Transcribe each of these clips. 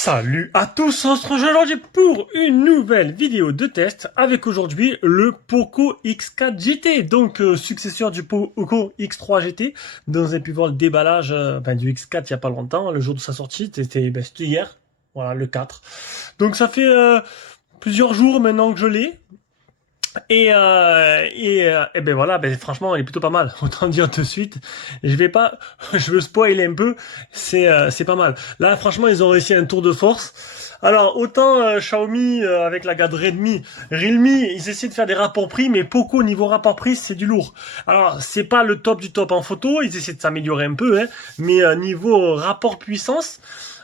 Salut à tous, on se retrouve aujourd'hui pour une nouvelle vidéo de test avec aujourd'hui le Poco X4 GT, donc successeur du Poco X3 GT, dont vous avez pu voir le déballage du X4 il y a pas longtemps, le jour de sa sortie, c'était hier, voilà le 4. Donc ça fait plusieurs jours maintenant que je l'ai. Et ben voilà, ben franchement, il est plutôt pas mal. Autant dire de suite. Je veux spoiler un peu. C'est pas mal. Là, franchement, ils ont réussi un tour de force. Alors, autant Xiaomi avec la gamme Redmi, Realme, ils essaient de faire des rapports prix, mais Poco niveau rapport prix, c'est du lourd. Alors, c'est pas le top du top en photo. Ils essaient de s'améliorer un peu, hein. Mais niveau rapport puissance,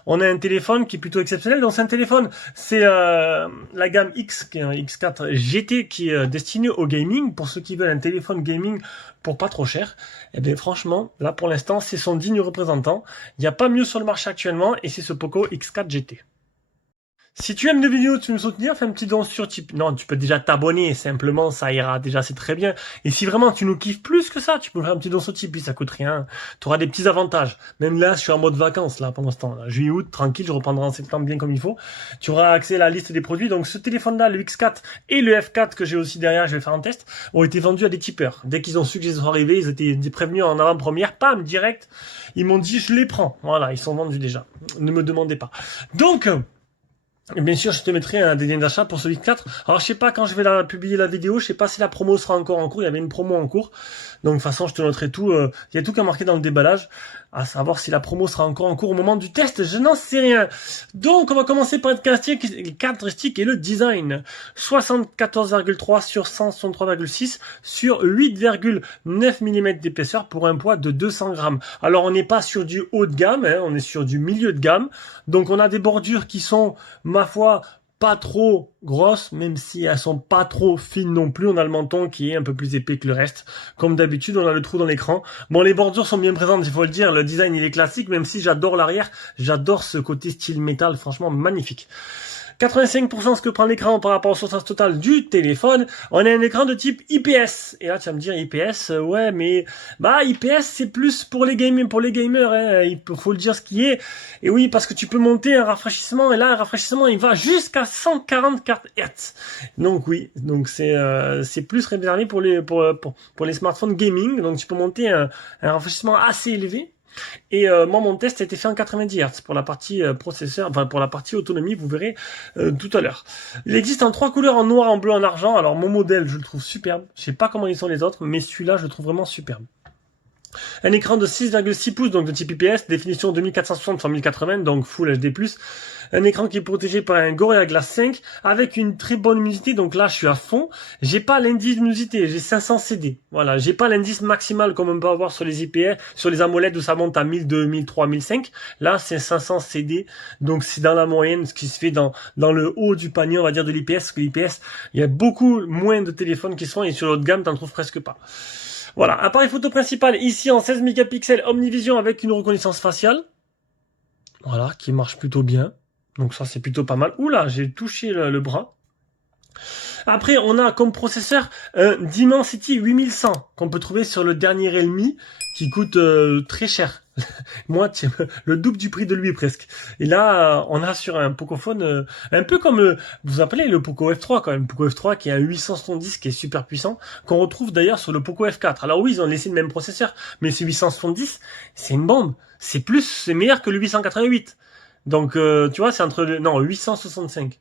on a un téléphone qui est plutôt exceptionnel. Donc c'est un téléphone, c'est la gamme X, qui est un X4 GT, qui est destiné au gaming. Pour ceux qui veulent un téléphone gaming pour pas trop cher, et bien franchement, là pour l'instant, c'est son digne représentant. Il n'y a pas mieux sur le marché actuellement, et c'est ce Poco X4 GT. Si tu aimes les vidéos, tu veux me soutenir, fais un petit don sur Tipeee. Non, tu peux déjà t'abonner, simplement, ça ira déjà, c'est très bien. Et si vraiment tu nous kiffes plus que ça, tu peux faire un petit don sur Tipeee, ça coûte rien. Tu auras des petits avantages. Même là, je suis en mode vacances, là, pour l'instant. Juillet, août, tranquille, je reprendrai en septembre bien comme il faut. Tu auras accès à la liste des produits. Donc, ce téléphone-là, le X4 et le F4 que j'ai aussi derrière, je vais faire un test, ont été vendus à des tipeurs. Dès qu'ils ont su que je sont arrivés, ils étaient prévenus en avant-première, pam, direct. Ils m'ont dit, je les prends. Voilà, ils sont vendus déjà. Ne me demandez pas. Donc, et bien sûr, je te mettrai des liens d'achat pour ce X4. Alors, je sais pas quand je vais publier la vidéo, je sais pas si la promo sera encore en cours. Il y avait une promo en cours. Donc, de toute façon, je te noterai tout. Il y a tout qui est marqué dans le déballage. À savoir si la promo sera encore en cours au moment du test, je n'en sais rien. Donc, on va commencer par les caractéristiques et le design. 74,3 sur 163,6 sur 8,9 mm d'épaisseur pour un poids de 200 grammes. Alors, on n'est pas sur du haut de gamme, hein, on est sur du milieu de gamme. Donc, on a des bordures qui sont, ma foi, pas trop grosses, même si elles sont pas trop fines non plus. On a le menton qui est un peu plus épais que le reste. Comme d'habitude, on a le trou dans l'écran. Bon, les bordures sont bien présentes, il faut le dire. Le design, il est classique, même si j'adore l'arrière. J'adore ce côté style métal, franchement magnifique. 85% ce que prend l'écran par rapport aux surface totale du téléphone. On a un écran de type IPS. Et là, tu vas me dire IPS, ouais, mais IPS c'est plus pour les gamers, hein. Il faut le dire ce qui est. Et oui, parce que tu peux monter un rafraîchissement et là, un rafraîchissement, il va jusqu'à 144 Hz. Donc oui, donc c'est plus réservé pour les smartphones gaming. Donc tu peux monter un rafraîchissement assez élevé. Et moi mon test a été fait en 90 Hz pour la partie processeur, enfin pour la partie autonomie, vous verrez tout à l'heure. Il existe en 3 couleurs, en noir, en bleu, en argent. Alors mon modèle, je le trouve superbe. Je sais pas comment ils sont les autres, mais celui-là, je le trouve vraiment superbe. Un écran de 6,6 pouces, donc de type IPS, définition 2460 x 1080, donc Full HD+. Un écran qui est protégé par un Gorilla Glass 5, avec une très bonne luminosité, donc là je suis à fond. J'ai pas l'indice de luminosité, j'ai 500 CD. Voilà, j'ai pas l'indice maximal comme on peut avoir sur les IPS, sur les AMOLED où ça monte à 1000, 2000, 3000, 5000. Là c'est 500 CD, donc c'est dans la moyenne, ce qui se fait dans le haut du panier, on va dire, de l'IPS, parce que l'IPS, il y a beaucoup moins de téléphones qui sont, et sur l'autre gamme, t'en trouves presque pas. Voilà, appareil photo principal ici en 16 mégapixels Omnivision avec une reconnaissance faciale. Voilà, qui marche plutôt bien. Donc ça c'est plutôt pas mal. Oula, j'ai touché le bras. Après, on a comme processeur un Dimensity 8100 qu'on peut trouver sur le dernier Realme qui coûte très cher. Moi, tiens, le double du prix de lui presque. Et là, on a sur un Pocophone, un peu comme vous vous appelez le Poco F3 quand même. Poco F3 qui est un 870 qui est super puissant, qu'on retrouve d'ailleurs sur le Poco F4. Alors oui, ils ont laissé le même processeur, mais ce 870, c'est une bombe. C'est meilleur que le 888. Donc, tu vois, c'est entre, non, 865.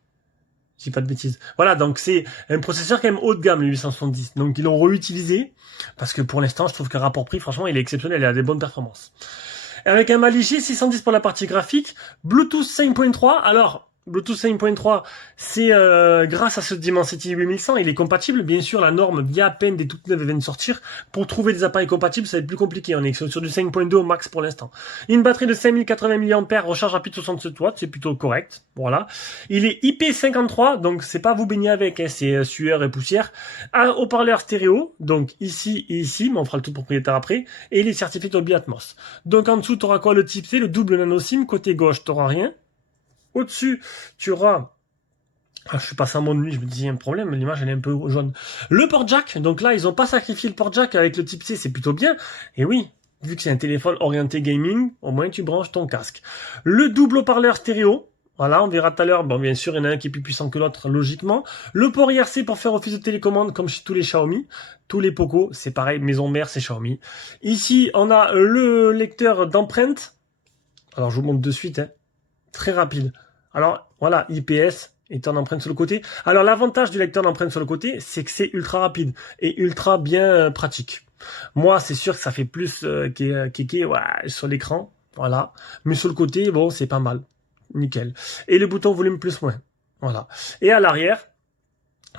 Je dis pas de bêtises. Voilà, donc c'est un processeur quand même haut de gamme, le 870. Donc ils l'ont réutilisé, parce que pour l'instant, je trouve qu'un rapport prix, franchement, il est exceptionnel, il a des bonnes performances. Avec un Mali G610 pour la partie graphique, Bluetooth 5.3, alors... Bluetooth 5.3, c'est grâce à ce Dimensity 8100, il est compatible. Bien sûr, la norme via à peine des toutes neuves vient de sortir. Pour trouver des appareils compatibles, ça va être plus compliqué. On est sur du 5.2 au max pour l'instant. Une batterie de 5080 mAh, recharge rapide 67 watts, c'est plutôt correct. Voilà. Il est IP53, donc c'est pas vous baigner avec, hein, c'est sueur et poussière. Un haut-parleur stéréo, donc ici et ici, mais on fera le tout propriétaire après. Et il est certifié Dolby Atmos. Donc en dessous, tu auras quoi? Le type C, le double nano SIM. Côté gauche, tu n'auras rien. Au-dessus, tu auras... Ah, je suis passé en mode nuit, je me disais, il y a un problème, l'image elle est un peu jaune. Le port jack, donc là, ils ont pas sacrifié le port jack avec le type C, c'est plutôt bien. Et oui, vu que c'est un téléphone orienté gaming, au moins tu branches ton casque. Le double haut-parleur stéréo, voilà, on verra tout à l'heure. Bon, bien sûr, il y en a un qui est plus puissant que l'autre, logiquement. Le port IRC pour faire office de télécommande, comme chez tous les Xiaomi. Tous les Poco, c'est pareil, maison mère, c'est Xiaomi. Ici, on a le lecteur d'empreintes. Alors, je vous montre de suite, hein. Très rapide. Alors, voilà, IPS, lecteur d'empreintes sur le côté. Alors, l'avantage du lecteur d'empreintes sur le côté, c'est que c'est ultra rapide et ultra bien pratique. Moi, c'est sûr que ça fait plus kéké ouais, sur l'écran. Voilà. Mais sur le côté, bon, c'est pas mal. Nickel. Et le bouton volume plus moins. Voilà. Et à l'arrière,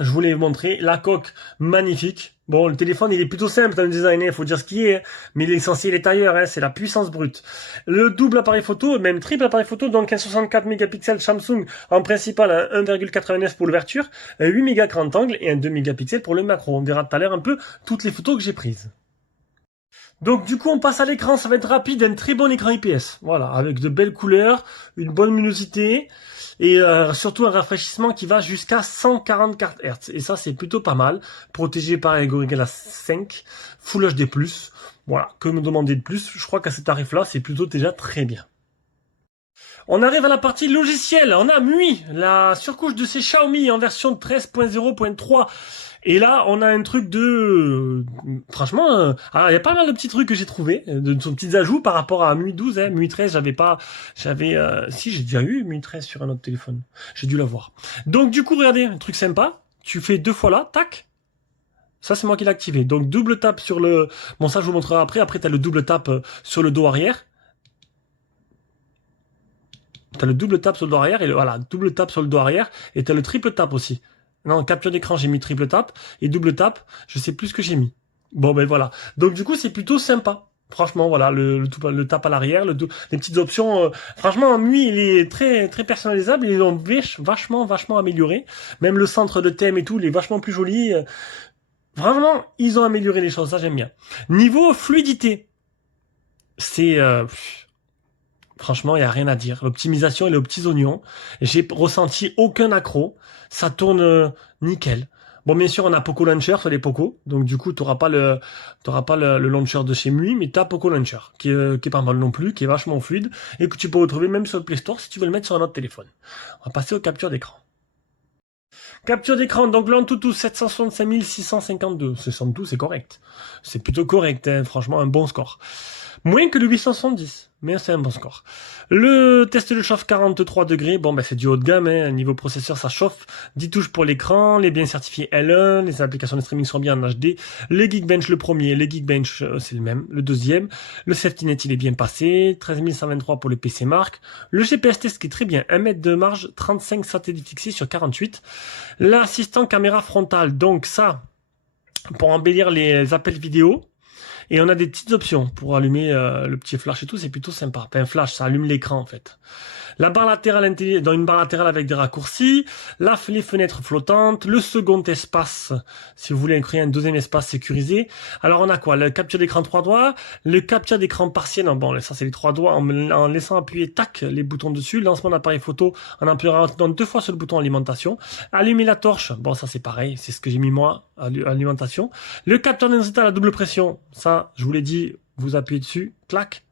je voulais vous montrer la coque magnifique. Bon, le téléphone, il est plutôt simple dans le design, il faut dire ce qui est, hein, mais l'essentiel est ailleurs, hein, c'est la puissance brute. Le double appareil photo, même triple appareil photo, donc un 64 mégapixels Samsung en principal, un 1,89 pour l'ouverture, un 8 mégas grand angle et un 2 mégapixels pour le macro. On verra tout à l'heure un peu toutes les photos que j'ai prises. Donc du coup on passe à l'écran, ça va être rapide, un très bon écran IPS, voilà, avec de belles couleurs, une bonne luminosité et surtout un rafraîchissement qui va jusqu'à 144 Hz. Et ça c'est plutôt pas mal, protégé par un Gorilla 5, Full HD+, voilà, que me demander de plus, je crois qu'à ce tarif là c'est plutôt déjà très bien. On arrive à la partie logicielle, on a MUI, la surcouche de ces Xiaomi en version 13.0.3. Et là, on a un truc de... franchement, alors il y a pas mal de petits trucs que j'ai trouvé, de petits ajouts par rapport à MUI 12, hein. MUI 13, j'avais pas... si, j'ai déjà eu MUI 13 sur un autre téléphone. J'ai dû l'avoir. Donc du coup, regardez, un truc sympa. Tu fais 2 fois là, tac. Ça, c'est moi qui l'ai activé. Donc double tap sur le... Bon, ça, je vous montrerai après. Après, t'as le double tap sur le dos arrière. T'as le double tap sur le dos arrière et voilà, double tap sur le dos arrière et t'as le triple tap aussi. Non, capture d'écran, j'ai mis triple tap et double tap, je sais plus ce que j'ai mis. Bon ben voilà. Donc du coup, c'est plutôt sympa. Franchement, voilà, le tap à l'arrière, les petites options. Franchement, MUI, il est très très personnalisable. Ils l'ont vachement amélioré. Même le centre de thème et tout, il est vachement plus joli. Vraiment, ils ont amélioré les choses, ça j'aime bien. Niveau fluidité, c'est... franchement, il n'y a rien à dire. L'optimisation, elle est aux petits oignons. J'ai ressenti aucun accro. Ça tourne nickel. Bon, bien sûr, on a Poco Launcher sur les Poco. Donc, du coup, tu n'auras pas le launcher de chez MUI, mais tu as Poco Launcher, qui est pas mal non plus, qui est vachement fluide, et que tu peux retrouver même sur le Play Store si tu veux le mettre sur un autre téléphone. On va passer aux captures d'écran. Capture d'écran, donc l'Antutu 765 652. C'est sans tout, c'est correct. C'est plutôt correct, hein, franchement, un bon score. Moins que le 870, mais c'est un bon score. Le test de chauffe 43 degrés, bon ben c'est du haut de gamme, hein. Niveau processeur ça chauffe, 10 touches pour l'écran, les biens certifiés L1, les applications de streaming sont bien en HD, le Geekbench le premier, le Geekbench c'est le même, le deuxième, le Safety Net il est bien passé, 13123 pour le PC Mark, le GPS test qui est très bien, 1 mètre de marge, 35 satellites fixés sur 48, l'assistant caméra frontale, donc ça, pour embellir les appels vidéo. Et on a des petites options pour allumer le petit flash et tout, c'est plutôt sympa. Enfin, un flash, ça allume l'écran en fait. La barre latérale dans une barre latérale avec des raccourcis, les fenêtres flottantes, le second espace, si vous voulez créer un deuxième espace sécurisé. Alors on a quoi? Le capture d'écran 3 doigts, le capture d'écran partiel, non, bon, ça c'est les 3 doigts, en laissant appuyer, tac, les boutons dessus, lancement d'appareil photo, en appuyant 2 fois sur le bouton alimentation, allumer la torche, bon ça c'est pareil, c'est ce que j'ai mis moi, alimentation. Le capteur d'intensité à la double pression, ça, je vous l'ai dit, vous appuyez dessus, clac,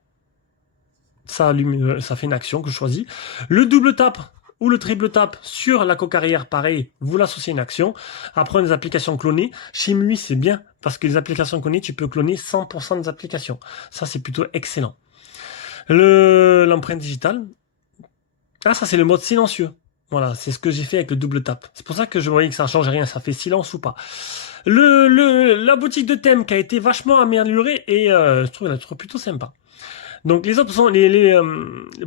ça allume, ça fait une action que je choisis. Le double tap ou le triple tap sur la coque arrière, pareil, vous l'associez à une action. Après, des applications clonées. Chez MUI, c'est bien, parce que les applications clonées, tu peux cloner 100% des applications. Ça, c'est plutôt excellent. L'empreinte digitale. Ah, ça, c'est le mode silencieux. Voilà, c'est ce que j'ai fait avec le double tap. C'est pour ça que je voyais que ça change rien, ça fait silence ou pas. La boutique de thème qui a été vachement améliorée et je trouve plutôt sympa. Donc les options,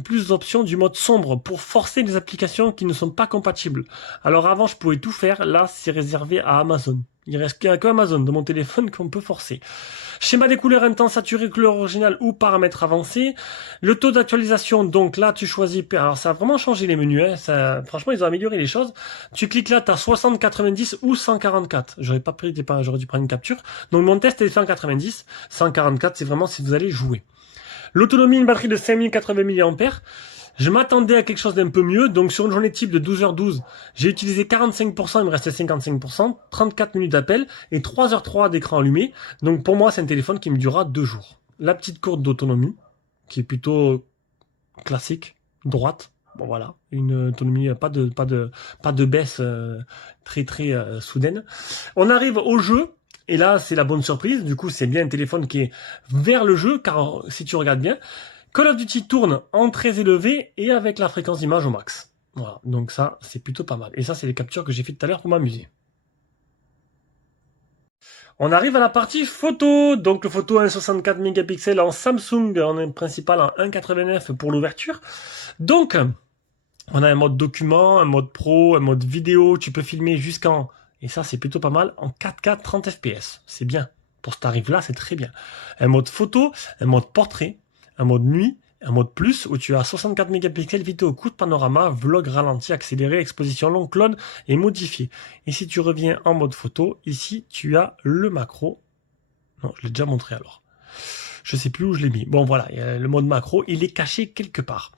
plus d'options du mode sombre pour forcer les applications qui ne sont pas compatibles. Alors avant je pouvais tout faire, là c'est réservé à Amazon. Il reste que Amazon de mon téléphone qu'on peut forcer. Schéma des couleurs intense, saturé, couleur originale ou paramètres avancés. Le taux d'actualisation, donc là tu choisis. Alors ça a vraiment changé les menus, hein. Ça, franchement ils ont amélioré les choses. Tu cliques là, tu as 60, 90 ou 144. J'aurais dû prendre une capture. Donc mon test est 190. 144 c'est vraiment si vous allez jouer. L'autonomie, une batterie de 5080 mAh. Je m'attendais à quelque chose d'un peu mieux, donc sur une journée type de 12h12, j'ai utilisé 45%, il me restait 55%, 34 minutes d'appel et 3h03 d'écran allumé. Donc pour moi, c'est un téléphone qui me durera 2 jours. La petite courbe d'autonomie, qui est plutôt classique, droite. Bon voilà, une autonomie, pas de baisse très soudaine. On arrive au jeu, et là c'est la bonne surprise, du coup c'est bien un téléphone qui est vers le jeu, car si tu regardes bien, Call of Duty tourne en très élevé et avec la fréquence d'image au max. Voilà, donc ça c'est plutôt pas mal. Et ça c'est les captures que j'ai fait tout à l'heure pour m'amuser. On arrive à la partie photo, donc le photo 1,64 mégapixels en Samsung, en principal en 1,89 pour l'ouverture. Donc, on a un mode document, un mode pro, un mode vidéo, tu peux filmer jusqu'en, et ça c'est plutôt pas mal, en 4K 30 fps. C'est bien. Pour ce tarif-là, c'est très bien. Un mode photo, un mode portrait, un mode nuit, un mode plus où tu as 64 mégapixels, vidéo courte, panorama, vlog ralenti, accéléré, exposition longue, clone et modifié. Et si tu reviens en mode photo, ici tu as le macro. Non, je l'ai déjà montré alors. Je sais plus où je l'ai mis. Bon voilà, le mode macro, il est caché quelque part.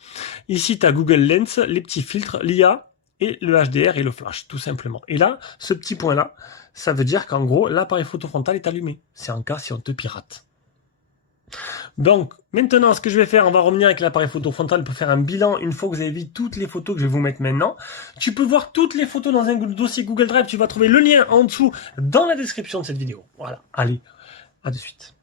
Ici tu as Google Lens, les petits filtres, l'IA et le HDR et le flash, tout simplement. Et là, ce petit point-là, ça veut dire qu'en gros, l'appareil photo frontal est allumé. C'est en cas si on te pirate. Donc, maintenant, ce que je vais faire, on va revenir avec l'appareil photo frontal pour faire un bilan une fois que vous avez vu toutes les photos que je vais vous mettre maintenant. Tu peux voir toutes les photos dans un dossier Google Drive. Tu vas trouver le lien en dessous dans la description de cette vidéo. Voilà, allez, à de suite.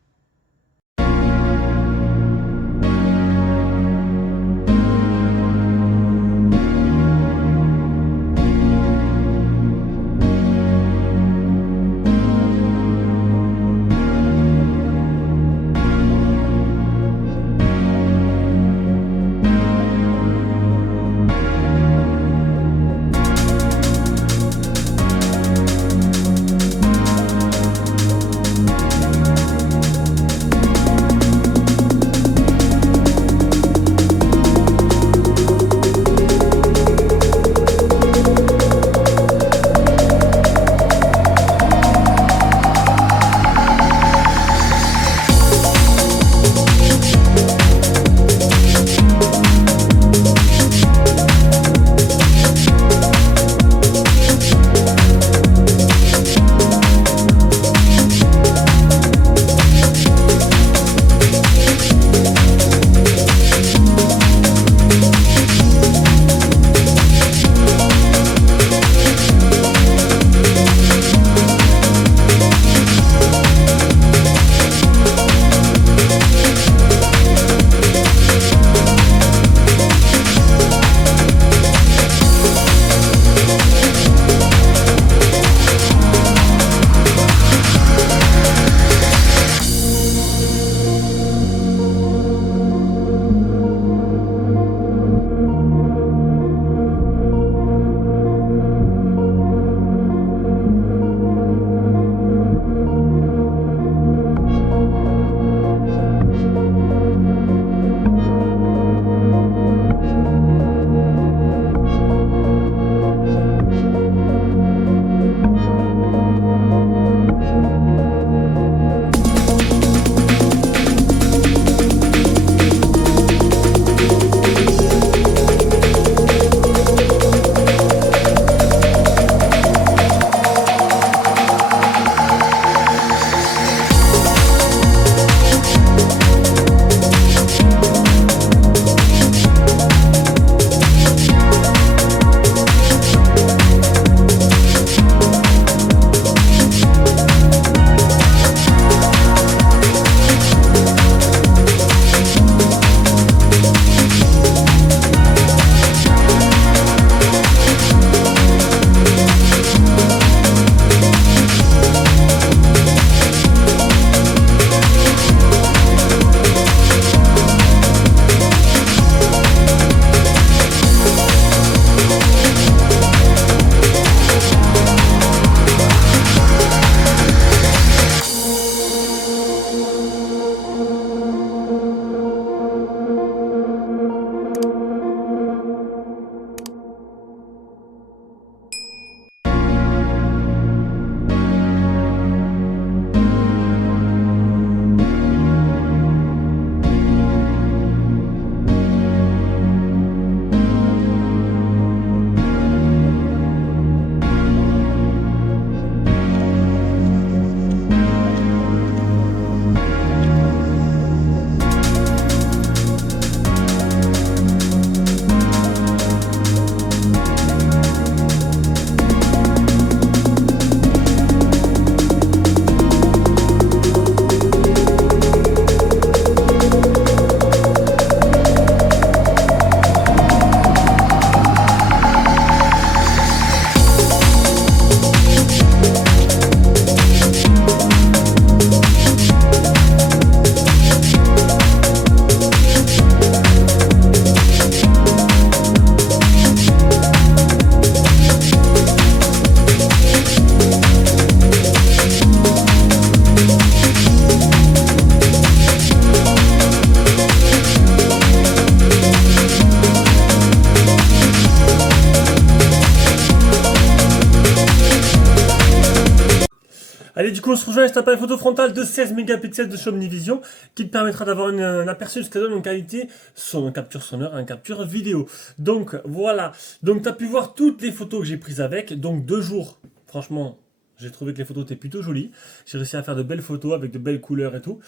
du coup, on se rejoint avec cet appareil photo frontal de 16 mégapixels de Xiaomi Vision qui te permettra d'avoir un aperçu de ce que donne en qualité son capture sonore et en capture vidéo. Donc voilà, donc tu as pu voir toutes les photos que j'ai prises avec, donc 2 jours, franchement. J'ai trouvé que les photos étaient plutôt jolies. J'ai réussi à faire de belles photos avec de belles couleurs et tout.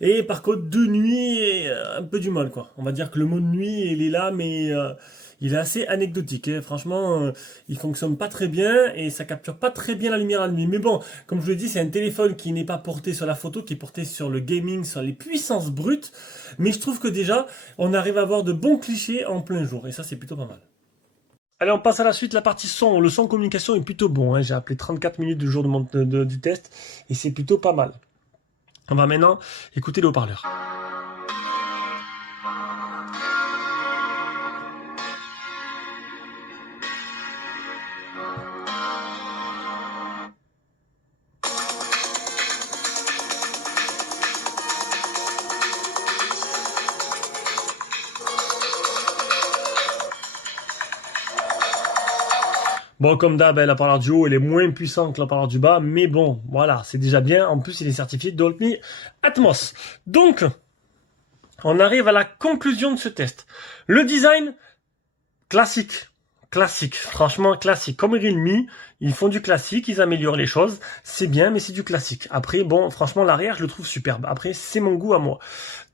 Et par contre, de nuit, un peu du mal, quoi. On va dire que le mode nuit, il est là, mais il est assez anecdotique. Hein. Franchement, il fonctionne pas très bien et ça capture pas très bien la lumière la nuit. Mais bon, comme je vous l'ai dit, c'est un téléphone qui n'est pas porté sur la photo, qui est porté sur le gaming, sur les puissances brutes. Mais je trouve que déjà, on arrive à avoir de bons clichés en plein jour. Et ça, c'est plutôt pas mal. Allez, on passe à la suite, la partie son. Le son communication est plutôt bon. Hein. J'ai appelé 34 minutes du jour du test et c'est plutôt pas mal. On va maintenant écouter le haut-parleur. Bon, comme d'hab, la parleur du haut, elle est moins puissante que la parleur du bas, mais bon, voilà, c'est déjà bien. En plus, il est certifié Dolby Atmos. Donc, on arrive à la conclusion de ce test. Le design, classique. Classique, franchement classique. Comme Realme, ils font du classique, ils améliorent les choses. C'est bien, mais c'est du classique. Après, bon, franchement, l'arrière, je le trouve superbe. Après, c'est mon goût à moi.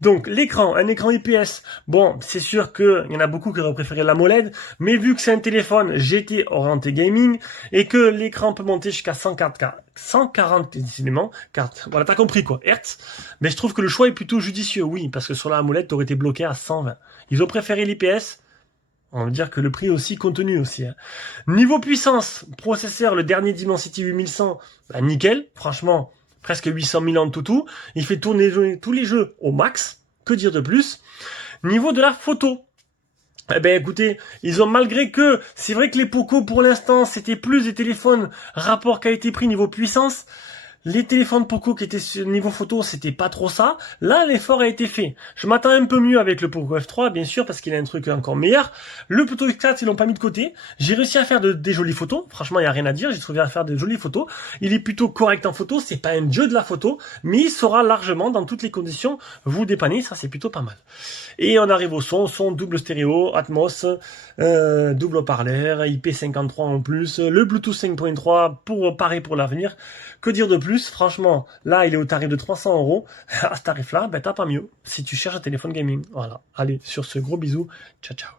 Donc, l'écran, un écran IPS. Bon, c'est sûr qu'il y en a beaucoup qui auraient préféré l'AMOLED, mais vu que c'est un téléphone GT orienté gaming, et que l'écran peut monter jusqu'à 140, décidément, voilà, t'as compris quoi, Hertz, mais je trouve que le choix est plutôt judicieux, oui, parce que sur la AMOLED, t'aurais été bloqué à 120. Ils ont préféré l'IPS. On va dire que le prix aussi contenu aussi. Hein. Niveau puissance, processeur, le dernier Dimensity 8100, bah nickel, franchement, presque 800 000 en tout. Il fait tourner tous les jeux au max, que dire de plus. Niveau de la photo, eh ben écoutez, ils ont malgré que, c'est vrai que les Poco pour l'instant, c'était plus des téléphones rapport qualité-prix niveau puissance. Les téléphones Poco qui étaient sur niveau photo, c'était pas trop ça. Là, l'effort a été fait. Je m'attends un peu mieux avec le Poco F3, bien sûr, parce qu'il a un truc encore meilleur. Le Poco X4, ils l'ont pas mis de côté. J'ai réussi à faire des jolies photos. Franchement, il n'y a rien à dire. J'ai trouvé à faire des jolies photos. Il est plutôt correct en photo. C'est pas un dieu de la photo, mais il saura largement, dans toutes les conditions, vous dépanner. Ça, c'est plutôt pas mal. Et on arrive au son double stéréo, Atmos, double haut-parleur, IP53 en plus, le Bluetooth 5.3 pour parer pour l'avenir. Que dire de plus? Franchement, là, il est au tarif de 300 €. À ce tarif-là, ben, t'as pas mieux si tu cherches un téléphone gaming. Voilà. Allez, sur ce, gros bisous. Ciao, ciao.